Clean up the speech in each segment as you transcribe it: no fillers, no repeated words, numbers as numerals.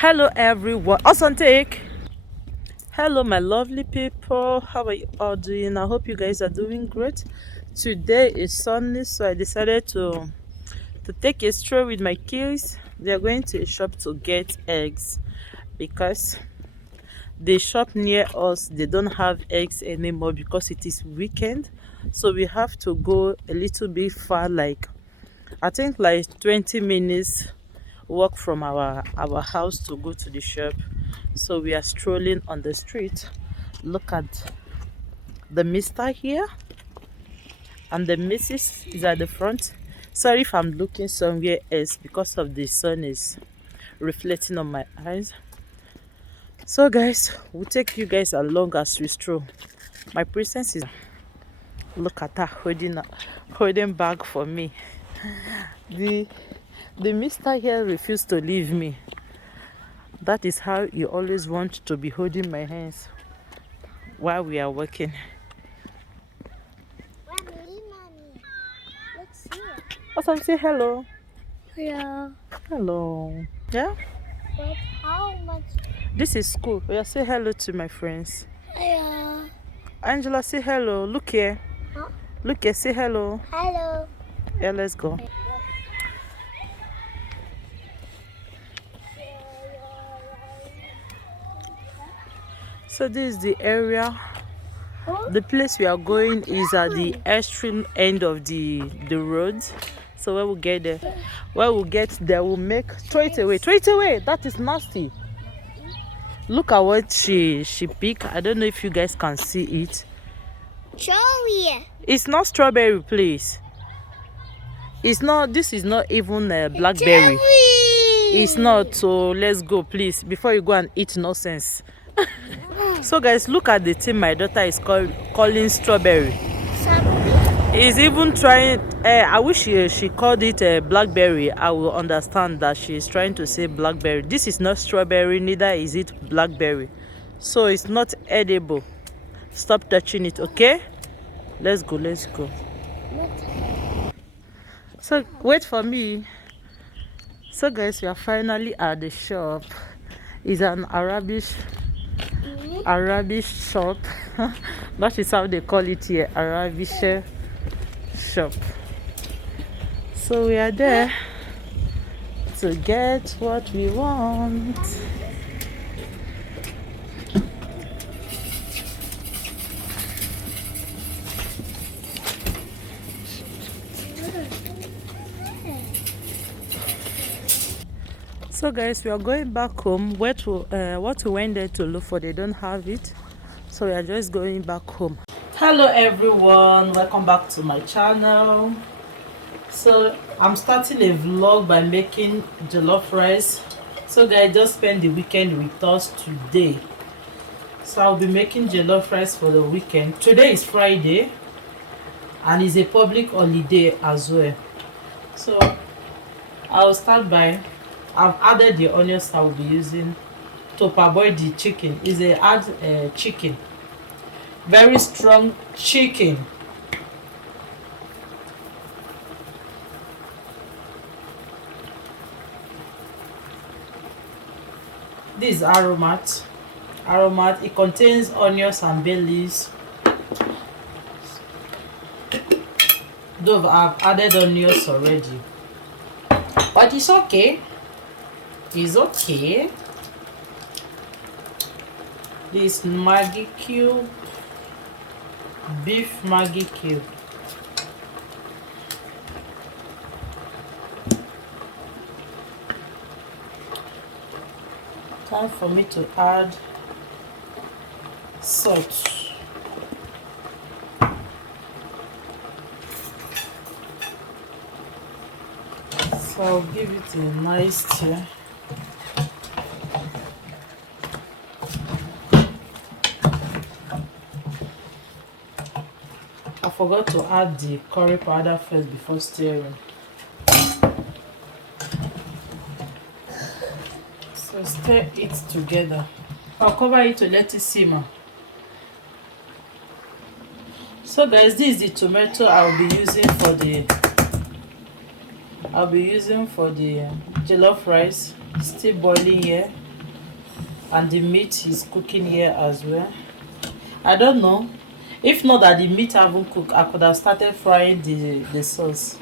Hello everyone. Awesome take. Hello my lovely people. How are you all doing? I hope you guys are doing great. Today is Sunday, so I decided to take a stroll with my kids. They are going to a shop to get eggs because the shop near us they don't have eggs anymore because it is weekend. So we have to go a little bit far, like I think like 20 minutes walk from our house to go to the shop. So we are strolling on the street. Look at the mister here, and the missus is at the front. Sorry if I'm looking somewhere else because of the sun is reflecting on my eyes. So guys, we'll take you guys along as we stroll. My princess is, look at her holding bag for me. the the mister here refused to leave me. That is how you always want to be holding my hands while we are working. Mommy, let's see it. Awesome, say hello. Yeah. Hello. Yeah? But how much? This is school. Yeah, say hello to my friends. Yeah. Angela, say hello. Look here. Huh? Look here, say hello. Hello. Yeah, let's go. So this is the area. The place we are going is at the extreme end of the road. So when we get there, we'll make, throw it away. Throw it away. That is nasty. Look at what she picked. I don't know if you guys can see it. Cherry. It's not strawberry, please. It's not. This is not even blackberry. It's not. So let's go, please, before you go and eat nonsense. So guys, look at the thing my daughter is calling strawberry. Is even trying. I wish she called it blackberry. I will understand that she is trying to say blackberry. This is not strawberry, neither is it blackberry. So it's not edible. Stop touching it, okay? Let's go, let's go. So wait for me. So guys, we are finally at the shop. It's an Arabic shop. That is how they call it here, Arabic shop. So we are there to get what we want. So guys, we are going back home. What we went there to look for, they don't have it. So we are just going back home. Hello everyone, welcome back to my channel. So I'm starting a vlog by making jollof rice. So guys, just spend the weekend with us today. So I'll be making jollof rice for the weekend. Today is Friday and it's a public holiday as well. So I'll start by, I've added the onions I will be using to parboil the chicken. Is a add chicken, very strong chicken. This is aromat. It contains onions and bay leaves. Though I've added onions already, but it's okay. It's okay. This Maggi cube, beef Maggi cube. Time for me to add salt. So I'll give it a nice stir. I forgot to add the curry powder first before stirring. So stir it together. I'll cover it to let it simmer. So guys, this is the tomato I'll be using for the jollof rice. Still boiling here. and the meat is cooking here as well. I don't know. If not that the meat haven't cooked, I could have started frying the sauce.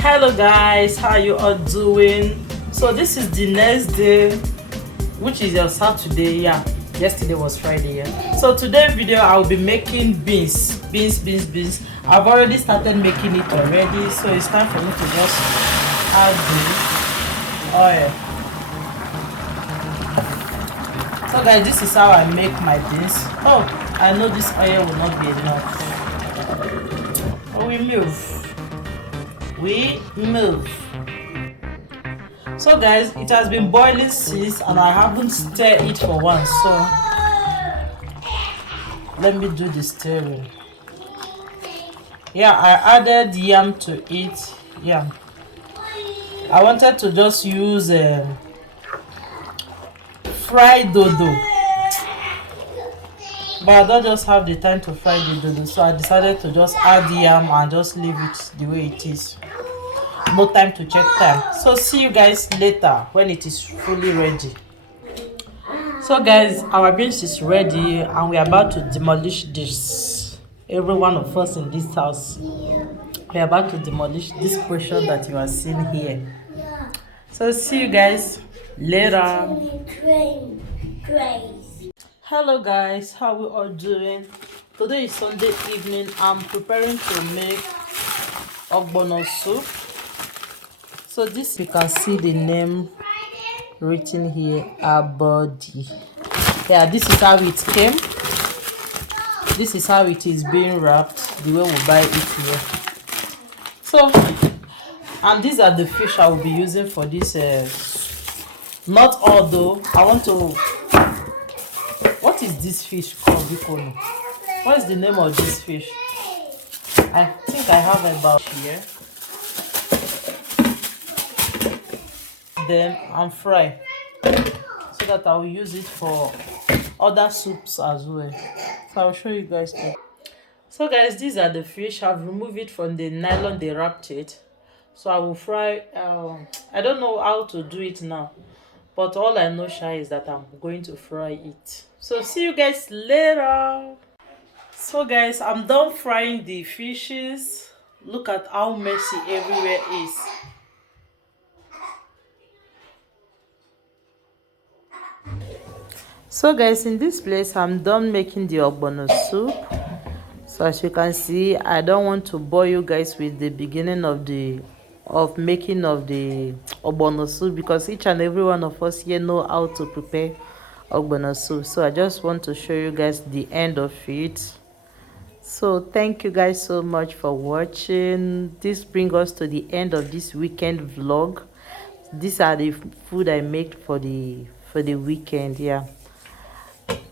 Hello guys, how you all doing? So this is the next day, which is your Saturday. Yeah, yesterday was Friday. Yeah. So today video I'll be making beans. I've already started making it already, so it's time for me to just add the oil. So guys, this is how I make my beans. Oh, I know this oil will not be enough. Oh, we move. So guys, it has been boiling since and I haven't stirred it for once, so let me do the stirring. Yeah, I added yam to it. Yeah, I wanted to just use fried dodo, but I don't just have the time to fry the dodo, so I decided to just add yam and just leave it the way it is. No time to check time, so see you guys later when it is fully ready. So guys, our beans is ready and we are about to demolish this. Every one of us in this house, we are about to demolish this portion that you are seeing here. So see you guys later. Hello guys, how we all doing? Today is Sunday evening. I'm preparing to make ogbono soup. So this, you can see the name written here, Abodi. Yeah, this is how it came. This is how it is being wrapped, the way we buy it here. So, and these are the fish I will be using for this. Not all though. I want to. What is this fish called, Bikono? What is the name of this fish? I think I have about here. Them and fry, so that I will use it for other soups as well. So I'll show you guys that. So guys, these are the fish. I've removed it from the nylon they wrapped it, so I will fry. I don't know how to do it now, but all I know sha is that I'm going to fry it. So see you guys later. So guys, I'm done frying the fishes. Look at how messy everywhere is. So guys, in this place I'm done making the ogbono soup. So as you can see, I don't want to bore you guys with the beginning of making of the ogbono soup, because each and every one of us here know how to prepare ogbono soup. So I just want to show you guys the end of it. So thank you guys so much for watching. This brings us to the end of this weekend vlog. These are the food I made for the weekend. Yeah,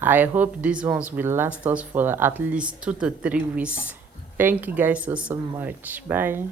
I hope these ones will last us for at least 2 to 3 weeks. Thank you guys so much. Bye.